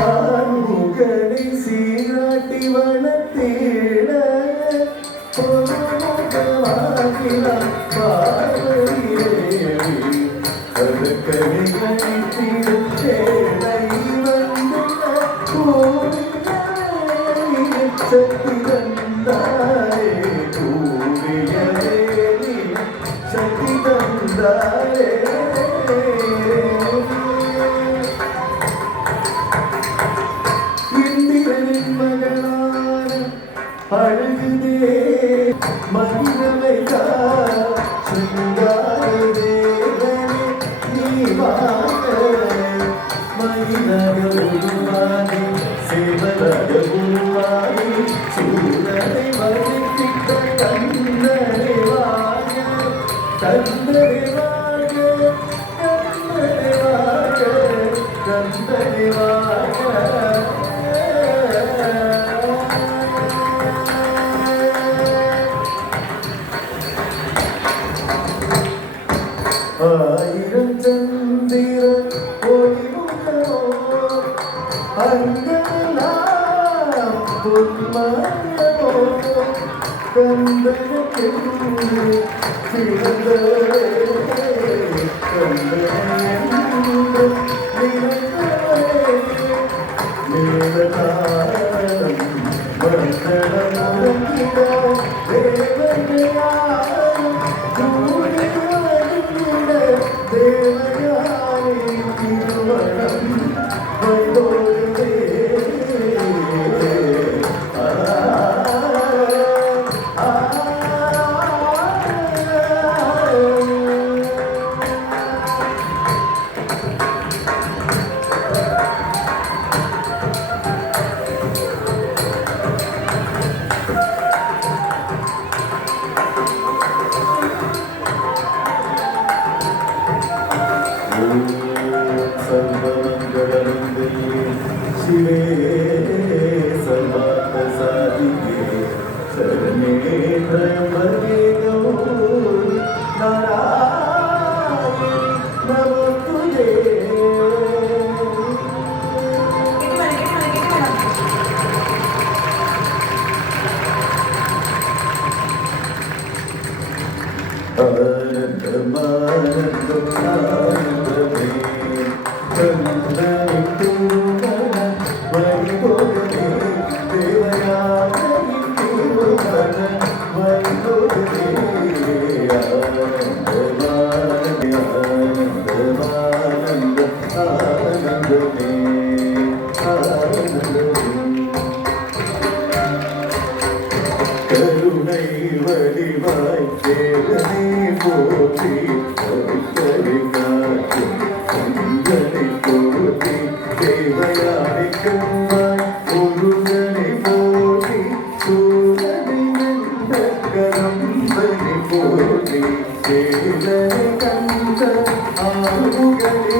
ஆறுமுகனை சீராட்டி வளர்த்தேட பொருமுகமாகினான் பார்வையே அதற்கனை கணித்திடத்தேடை வந்துள்ள சக்தி தந்தாரே கூறியதே சக்தி தந்தாரே இந்திரனின் மகனான அழகுதே மகிழமை சுங்கார தேவனே நீ வாழ மயிலக உருவானே சேவலக உருவானே சூழலை மதிப்பிட்ட கந்தனை வாழ கந்தனை வாழ கந்தனை வாழ கந்தனை வாழ ஆயிரம் சந்திரன் ஒளிமுகமோ அங்கெல்லாம் பொன்மயமோ கந்தனக்கென்று சிறந்தவரே கந்தனென்று நினைத்தவரே மேலதாரம் வந்தனம் முழங்கிட தேவனையாரும் கூடியவரிட தேவயானை திருமணம் வைதோடுதே सर्वमङ्गलमङ्गले शिवे सर्वार्थसाधिके शरणे त्र्यम्बके गौरी नारायणी नमोस्तुते आनन्दमानन्दम् आनन्दमे கந்தனை தூவன வைகோகனே தேவயானை தூவன வைகோகனே ஆனந்தமானந்த ஆனந்தமானந்த ஆனந்தமே ஆனந்தமே கருணை வடிவாய் தேவனே போற்றி கருத்தரை காற்று கண்களை போற்றி தேவையானை கண்மாய் ஒருவனை போற்றி சூழனை வென்ற கரம்பனை போற்றி சேதனை கந்த ஆறுகளை